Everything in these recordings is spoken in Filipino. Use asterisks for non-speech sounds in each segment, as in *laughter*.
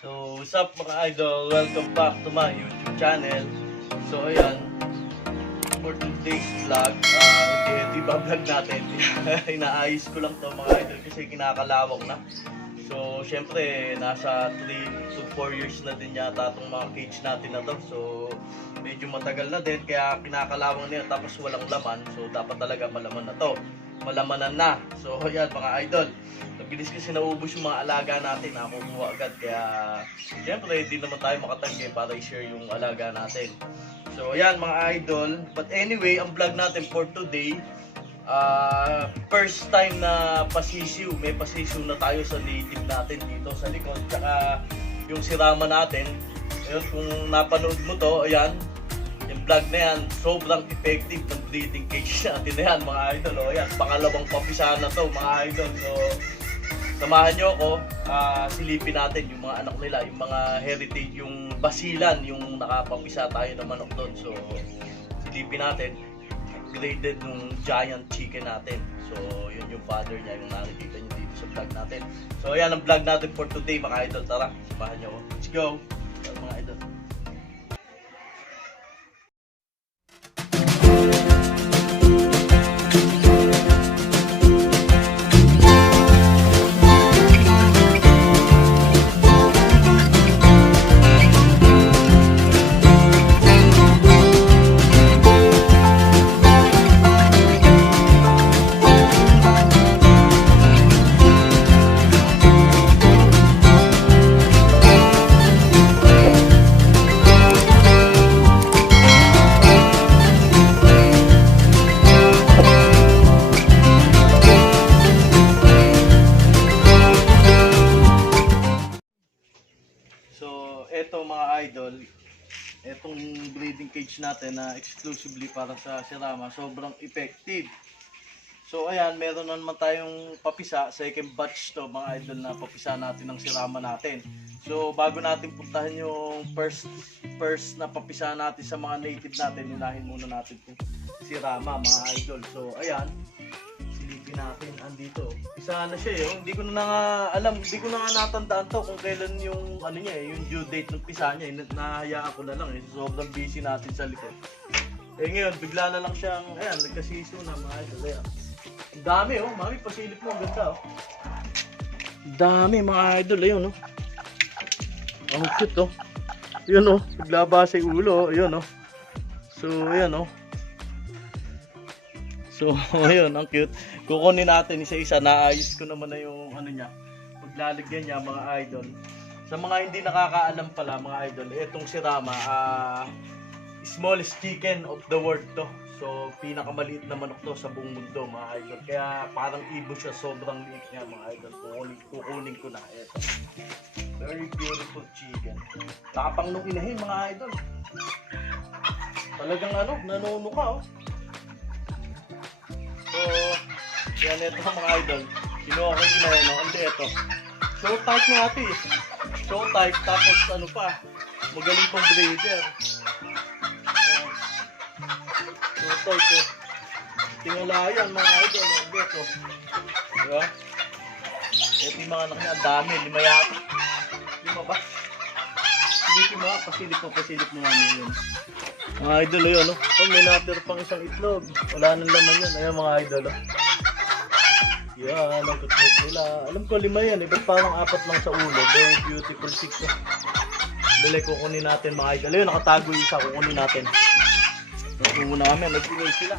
So, what's up mga idol? Welcome back to my YouTube channel. So, ayan. For today's vlog, ah, hindi, hindi ba vlog natin? *laughs* Inaayos ko lang to mga idol kasi kinakalawang na. So, syempre, nasa 3 to 4 years na din yata itong mga cage natin na to. So, medyo matagal na din, kaya kinakalawang niya tapos walang laman. So, dapat talaga malaman na to. Malamanan na. So, *laughs* ayan mga idol. Mabilis kasi naubos yung mga alaga natin. Nakukuha agad. Kaya, syempre, hindi naman tayo makatanggi para i-share yung alaga natin. So, ayan mga idol. But anyway, ang vlog natin for today, ah first time na pasisiw. May pasisiw na tayo sa native natin dito sa likod. Tsaka yung sirama natin. Ayun, kung napanood mo to, ayan, vlog na yan, sobrang effective ng breeding cage *laughs* natin na yan, mga idol. O, yan, pangalawang papisahan na to, mga idol. So, samahan nyo ako, ah, silipin natin yung mga anak nila, yung mga heritage, yung basilan, yung nakapapisa tayo ng manok doon. So, silipin natin, graded nung giant chicken natin. So, yun yung father niya, yung nakikita nyo dito sa vlog natin. So, ayan ang vlog natin for today, mga idol. Tara, samahan nyo ako. Let's go! Mga idol. Exclusively para sa sirama, sobrang effective. So, ayan, meron na naman tayong papisa, second batch to mga idol na papisa natin ng sirama natin. So, bago natin puntahan yung first first na papisa natin sa mga native natin, unahin muna natin yung sirama mga idol. So, ayan, silipin natin andito. Isa na siya eh. Hindi ko na nga alam, hindi ko na nga natandaan to kung kailan yung ano niya eh, yung due date ng pisa niya. Eh. Na- Nahayaan ko na lang eh. Sobrang busy natin sa likod. Eh ngayon, bigla na lang siyang, ayan, nagkasiso na mga idol. Ayan. Ang dami oh, mami, pasilip mo, ang ganda oh. Dami mga idol, ayun oh. Ang cute oh. Yun oh, naglabasa yung ulo oh, yun oh. So, ayan oh. So, *laughs* ayun, ang cute. Kukunin natin isa-isa. Naayos ko naman na yung ano niya. Paglalagyan niya, mga idol. Sa mga hindi nakakaalam pala, mga idol, itong si Rama, ah, smallest chicken of the world to. So, pinakamaliit na manok to sa buong mundo, mga idol. Kaya parang ibo siya, sobrang liit niya, mga idol. Kukunin, kukunin ko na. Ito. Very beautiful chicken. Tapang nung inahin, mga idol. Talagang ano, nanuno ka, oh. So, yan ito mga idol. Kinuha ko yung inahin, no? Hindi ito. Show type na ate. eh. Show type, tapos ano pa, magaling pang breeder. Type ko. Tingala yan mga idol. Ang beto. Diba? Ito yung mga anak niya, ang dami. Lima yata. Lima ba? Silipin mo, pasilip mo, pasilip mo nga yun. Mga idol, yun, no? Oh, may natira pang isang itlog. Wala nang laman yan. Ayan, mga idol, oh. Yan, ang cute nila. Alam ko, lima yan. Eh, parang apat lang sa ulo? Very beautiful six, oh. Dali, kukunin natin, mga idol. Ayun, nakatago yung isa. Kukunin natin. Natungo na kami. Nag-ingay sila.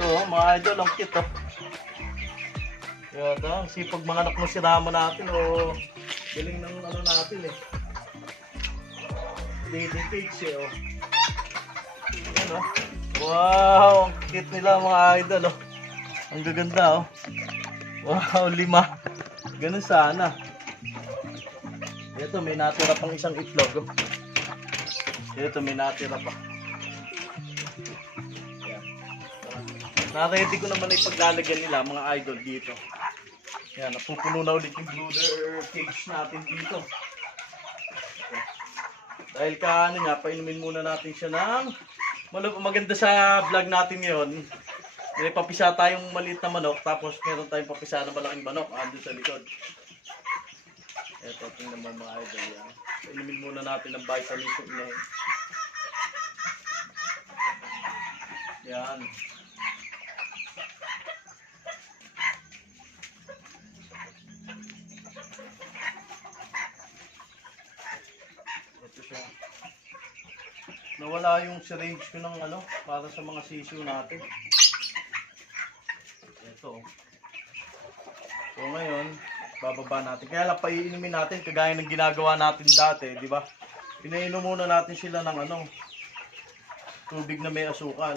Ito, oh, mga idol, ang cute, oh. Yan, oh. Sipag mga anak mo sinama natin, oh. Galing ng ano natin, eh. Dating cage eh, oh. Ayan, oh. Wow, ang cute nila mga idol, oh. Ang gaganda, oh. Wow, *laughs* lima. Ganun sana. Ito, may natira pang isang itlog, oh. Ito, may natira pa. Na-ready ko naman na ipaglalagyan nila, mga idol, dito. Yan, napupuno na ulit yung brooder cage natin dito. Dahil ka ano niya, painumin muna natin siya ng maganda sa vlog natin ngayon. May papisa tayong maliit na manok, tapos meron tayong papisa na malaking manok andun sa likod. Ito, tingnan mo mga idol yan. Inumin muna natin ng vitamins yung inahin. Yan. Ito siya. Nawala yung syringe ko ng ano, para sa mga sisiyo natin. Ito. So ngayon, bababa natin. Kaya lang paiinumin natin kagaya ng ginagawa natin dati, di ba? Pinainom muna natin sila ng ano, tubig na may asukal.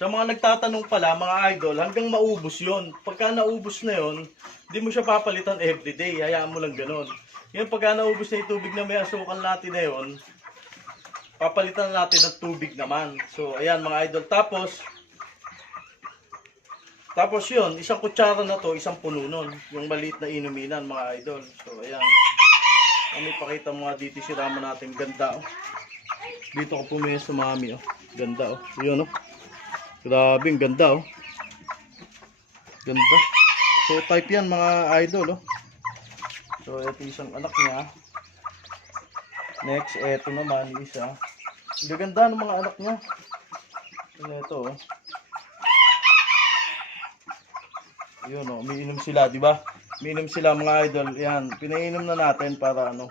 Sa mga nagtatanong pala, mga idol, hanggang maubos yon. Pagka naubos na yon, hindi mo siya papalitan everyday. Hayaan mo lang ganun. Yan, pagka naubos na yung tubig na may asukal natin na yon, papalitan natin ng tubig naman. So, ayan mga idol. Tapos, tapos yun, isang kutsara na to, isang puno nun. Yung maliit na inuminan, mga idol. So, ayan. Ano ipakita mo nga dito si Rama natin. Ganda, oh. Dito ko pumiya sa mami, oh. Ganda, oh. Yun, oh. Grabe, ganda, oh. Ganda. So, type yan, mga idol, oh. So, ito isang anak niya. Next, eto naman, isa. Gaganda ng mga anak niya. Ito, oh. Yun oh, umiinom sila, di ba? Umiinom sila mga idol. Yan, pinainom na natin para ano.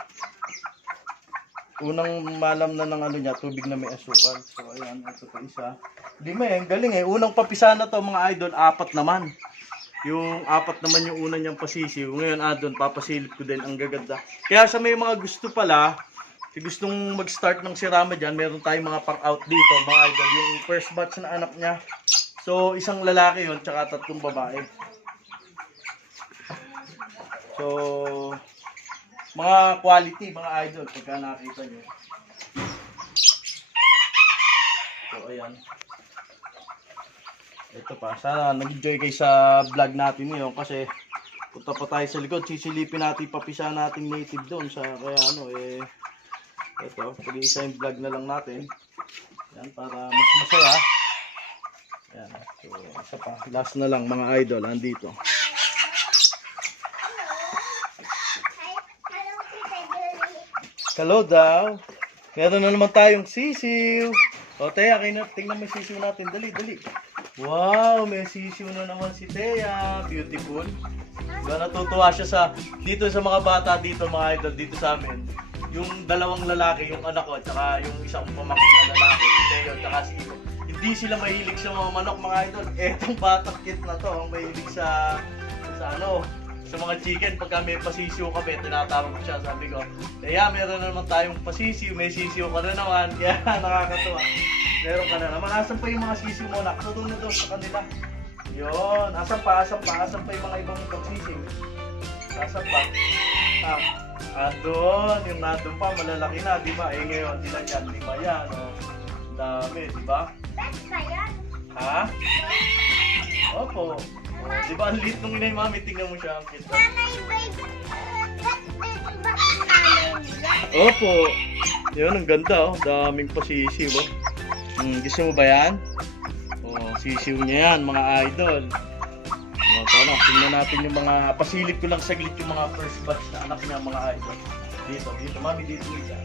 Unang malam na ng ano niya, tubig na may asukal. So ayan, ito pa isa. Di ba eh, galing eh. Unang papisa na to mga idol, apat naman. Yung apat naman yung una niyang pasisiw. Ngayon, ah, papasilip ko din. Ang gaganda. Kaya sa may mga gusto pala, si gustong mag-start ng sirama dyan, meron tayong mga pang-out dito, mga idol. Yung first batch na anak niya. So, isang lalaki yun, tsaka tatlong babae. So, mga quality, mga idol, pagka nakita nyo. So, ayan. Ito pa, sana nag-enjoy kayo sa vlog natin ngayon kasi punta pa tayo sa likod, sisilipin natin, papisa natin native doon sa, kaya ano, eh, ito, pag-iisa yung vlog na lang natin. Yan, para mas masaya. Yan, so, isa pa, last na lang mga idol, andito. Hello daw. Meron na naman tayong sisiw. O, Teya, kaya tingnan mo yung sisiw natin. Dali, dali. Wow, may sisiw na naman si Teya. Beautiful. Diba, natutuwa siya sa, dito sa mga bata dito, mga idol, dito sa amin. Yung dalawang lalaki, yung anak ko, tsaka yung isang pamangkin na lalaki, si Teo, tsaka si Iko. Hindi sila mahilig sa mga manok, mga idol. Etong batang kit na to, ang mahilig sa, sa ano, sa mga chicken, pagka may pasisiw kami, tinatawag ko siya, sabi ko, kaya meron na naman tayong pasisiw, may sisiw ka na naman, *laughs* kaya nakakatuwa. Meron ka na naman, asan pa yung mga sisiw mo, nakatulong na daw sa kanila. Yun, asan pa, asan pa, asan pa yung mga ibang pagsisiw? Asan pa? Ah, andun, yung nandun pa, malalaki na, di ba? Eh ngayon, ilan yan, lima yan, oh. Dami, di ba? Ha? Opo. Oh, di ba, ang liit nung inay mami, tingnan mo siya, ang cute. Opo. Yun, ang ganda oh. Daming pasisiw oh. Hmm, gusto mo ba yan? Oh, sisiw niya yan, mga idol. Oh, tama, tingnan natin yung mga, pasilip ko lang saglit yung mga first batch na anak niya, mga idol. Dito, dito, mami, dito, dito.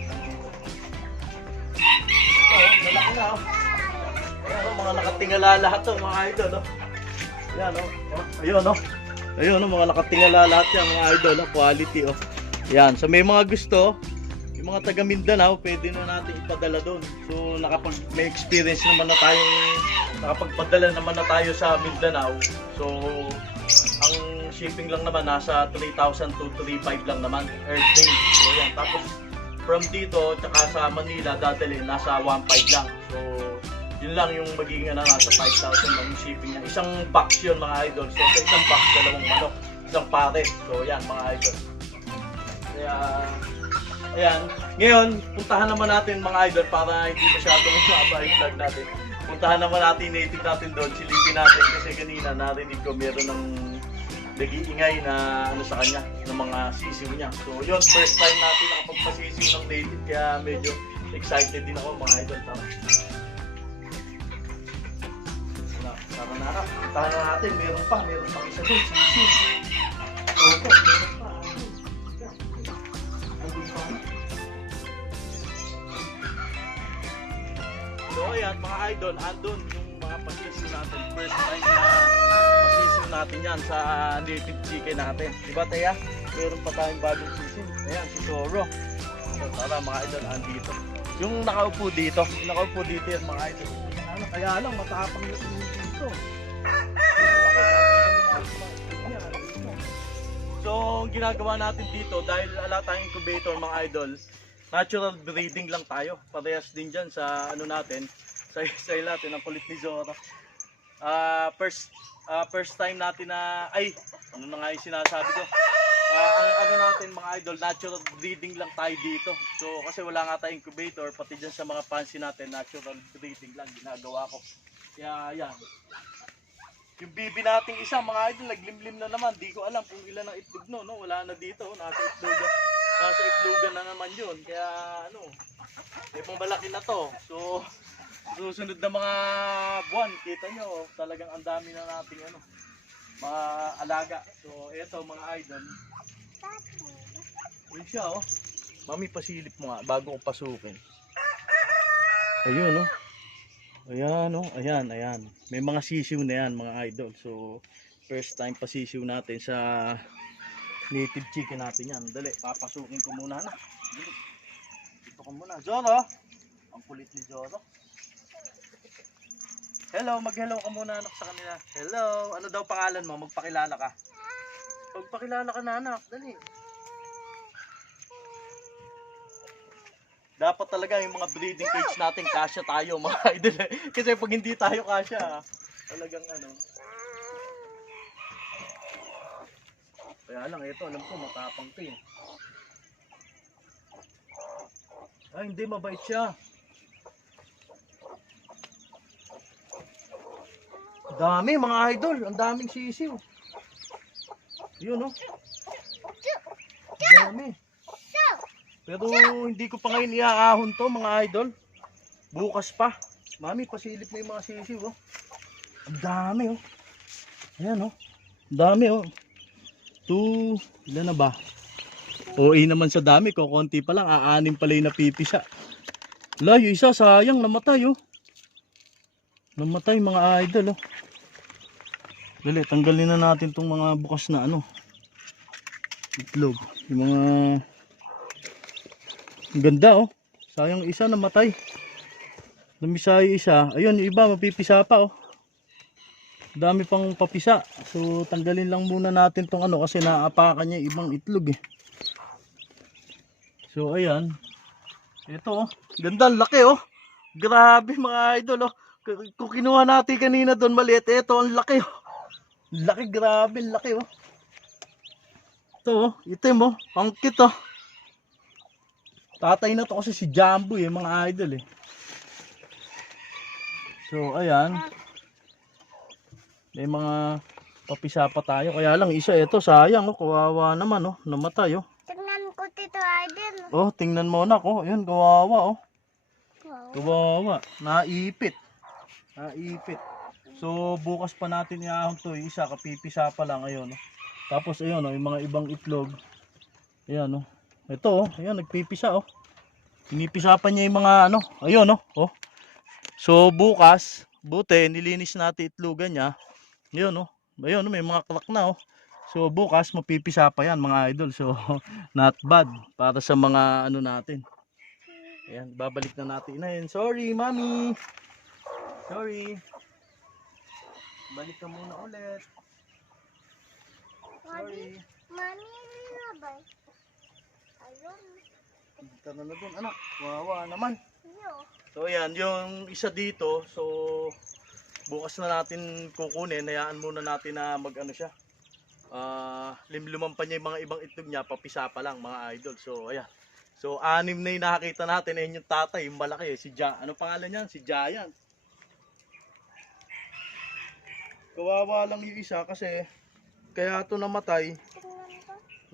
Oh, malaki na oh. Ayan, oh, mga nakatingala lahat to, mga idol oh. Ayan oh. ayun oh. Ayun oh, mga nakatingala lahat yan, mga idol oh. Quality oh. Yan, so may mga gusto, yung mga taga Mindanao, pwede na natin ipadala doon. So nakapag may experience naman na tayong nakapagpadala naman na tayo sa Mindanao. So ang shipping lang naman nasa 3,000 to 3,500 lang naman day. So yan, tapos from dito tsaka sa Manila dadalhin nasa 1,500 lang. So yun lang yung magiging ano, nasa 5,000 lang yung shipping niya. Isang box yun mga idol. So sa isang box, dalawang manok, isang pares. So yan mga idol. Kaya, ayan. Ngayon, puntahan naman natin mga idol para hindi masyadong mahaba yung vlog natin. Puntahan naman natin native natin doon, silipin natin kasi kanina narinig ko meron ng nag-iingay na ano sa kanya, ng mga sisiw niya. So yun, first time natin nakapagpasisiw ng native kaya medyo excited din ako mga idol. Tama. Tama na ka. Tahan na natin. Meron pa. Meron pa isa doon. Sisi. Opo. Pa. So ayan mga idol, andun yung mga pasisyon natin. First time na pasisyon natin yan sa native chicken natin. Diba Taya? Meron pa tayong bagong sisin. Ayan, si Toro. So tara mga idol, andito. Yung nakaupo dito, nakaupo dito yan mga idol. Ano, kaya lang matapang yung So, ang ginagawa natin dito, dahil ala tayong incubator mga idol, natural breeding lang tayo. Parehas din dyan sa ano natin, sa style natin, ang kulit ni Zora. Ah, first, ah, first time natin na, ay, ano na nga yung sinasabi ko. Ah, ang ano natin mga idol, natural breeding lang tayo dito. So, kasi wala nga tayong incubator, pati dyan sa mga fancy natin, natural breeding lang ginagawa ko. Kaya, yan. Yung bibi nating isa, mga idol, naglimlim na naman. Di ko alam kung ilan ang itlog no, no? Wala na dito, nasa itlogan. Nasa itlogan na naman yun. Kaya, ano, may malaki na to. So, susunod na mga buwan, kita nyo, talagang ang dami na nating, ano, mga alaga. So, eto, mga idol. Yun siya, oh. Mami, pasilip mo nga, bago ko pasukin. Ayun, oh. Ayan, oh. Ayan, ayan. May mga sisiw na yan, mga idol. So, first time pa sisiw natin sa native chicken natin yan. Dali, papasukin ko muna na. Dali. Dito ko muna. Zoro! Ang kulit ni Zoro. Hello, mag-hello ka muna anak sa kanila. Hello, ano daw pangalan mo? Magpakilala ka. Magpakilala ka na anak, dali. Dapat talaga yung mga breeding cage natin, kasya tayo mga *laughs* idol. Kasi pag hindi tayo kasya, talagang ano. Kaya lang, ito, alam ko, matapang to eh. Ay, hindi, mabait siya. Dami mga idol, ang daming sisiw. Yun oh. Dami. Pero hindi ko pa ngayon iaahon to mga idol. Bukas pa. Mami, pasilip mo yung mga sisiw oh. Ang dami oh. Ayan oh. Ang dami oh. Two, ilan na ba? OA naman sa dami ko, konti pa lang, aanim pala yung napipisa. Wala, yung isa sayang, namatay oh. Namatay mga idol oh. Dali, tanggalin na natin tong mga bukas na ano. Itlog. Yung mga ang ganda oh. Sayang isa namatay. Namisay isa. Ayun, iba mapipisa pa oh. Dami pang papisa. So tanggalin lang muna natin tong ano kasi naapakan niya ibang itlog eh. So ayan. Ito oh. Ganda, laki oh. Grabe mga idol oh. Kung kinuha natin kanina doon maliit, ito ang laki oh. Laki, grabe, laki oh. Ito oh, itim oh. Ang oh. Tatay na to kasi si Jumbo eh, mga idol eh. So, ayan. May mga papisa pa tayo. Kaya lang isa ito, sayang oh. Kawawa naman oh. Namatay oh. Tingnan ko Tito Arden. Oh, tingnan mo na oh. Ayun, kawawa oh. Kawawa. Naipit. Naipit. So, bukas pa natin iahon to. Yung Isa, kapipisa pa lang. Ayun. Oh. Tapos, ayun, oh, yung mga ibang itlog. Ayan, oh. Ito, oh. Ayan, nagpipisa, oh. Pinipisa pa niya yung mga, ano. Ayun, oh. oh. So, bukas, buti, nilinis natin itlogan niya. Ayun, oh. Ayun, oh, may mga crack na, oh. So, bukas, mapipisa pa yan, mga idol. So, *laughs* not bad. Para sa mga, ano natin. Ayan, babalik na natin na yun. Sorry, mami. Sorry. Balik ka muna ulit. Sorry. Ba? Ayun. Punta na na dun, anak. Wawa naman. Yo. So, ayan, yung isa dito. So, bukas na natin kukunin. Hayaan muna natin na mag ano siya. Ah, limluman pa niya yung mga ibang itlog niya. Papisa pa lang, mga idol. So, ayan. So, anim na yung nakakita natin. Ayun yung tatay, yung malaki. Si Ja, ano pangalan niyan? Si Giant. Kawawa lang yung isa kasi kaya ito namatay.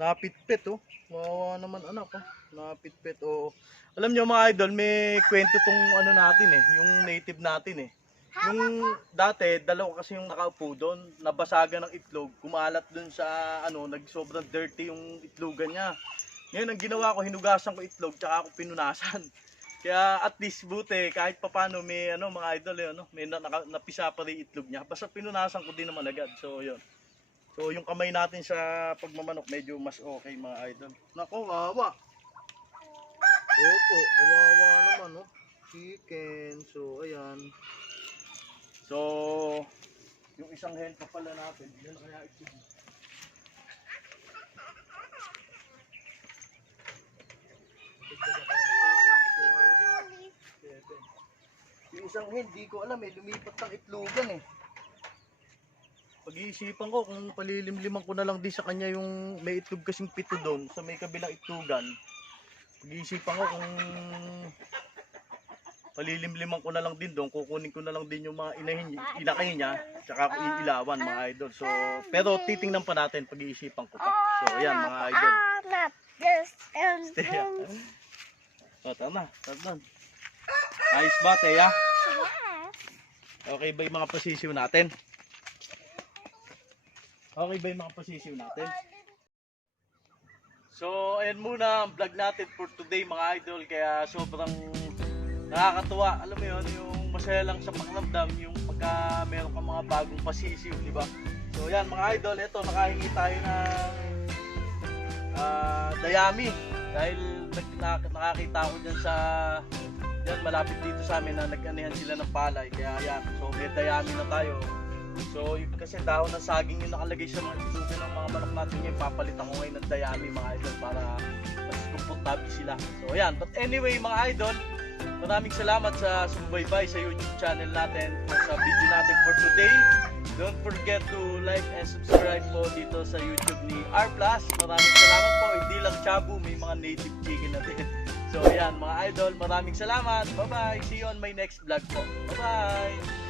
Napitpit oh. Kawawa naman anak oh. Napitpit oh. Alam niyo mga idol, may kwento tong ano natin eh, yung native natin eh. Yung dati, dalawa kasi yung nakaupo doon, nabasagan ng itlog, kumalat doon sa ano, nag sobrang dirty yung itlogan niya. Ngayon ang ginawa ko, hinugasan ko itlog, tsaka ako pinunasan. *laughs* Kaya at least buti kahit papano may ano mga idol eh, ano, may na, naka, napisa pa rin itlog niya. Basta pinunasan ko din naman agad. So yun. So yung kamay natin sa pagmamanok medyo mas okay mga idol. Nako, wawa. Opo, kawawa naman oh. Chicken. So ayan. So yung isang hen pa pala natin, yun kaya. Seven. Yung isang hen, di ko alam eh, lumipat ng itlogan eh. Pag-iisipan ko kung palilimliman ko na lang din sa kanya yung may itlog kasing pito doon sa may kabilang itlogan. Pag-iisipan ko kung palilimliman ko na lang din doon, kukunin ko na lang din yung mga inahin, inakahin niya, tsaka iilawan mga idol. So, pero titingnan pa natin pag-iisipan ko pa. So, ayan mga idol. Anak, this and Stay. *laughs* O, tama, tama. Ayos ba, Teya? Okay ba yung mga posisyon natin? Okay ba yung mga posisyon natin? So, ayan muna ang vlog natin for today mga idol. Kaya sobrang nakakatuwa. Alam mo yun, yung masaya lang sa pakiramdam, yung pagka meron ka mga bagong pasisiw, di ba? So, ayan mga idol, ito, nakahingi tayo ng ah, dayami. Dahil nak- nakakita ko dyan sa Diyan malapit dito sa amin na nag-anihan sila ng palay. Kaya yan, so may dayami na tayo. So yung, kasi dahon ng saging yung nakalagay sa mga itubo ng mga manok natin yung papalitan ko ngayon ng dayami mga idol para mas komportable sila. So ayan, but anyway mga idol, maraming salamat sa sumubaybay sa YouTube channel natin for sa video natin for today. Don't forget to like and subscribe po dito sa YouTube ni R+. Maraming salamat po. Hindi lang chabu, may mga native chicken na din. *laughs* So ayan mga idol, maraming salamat. Bye-bye. See you on my next vlog po. Bye-bye.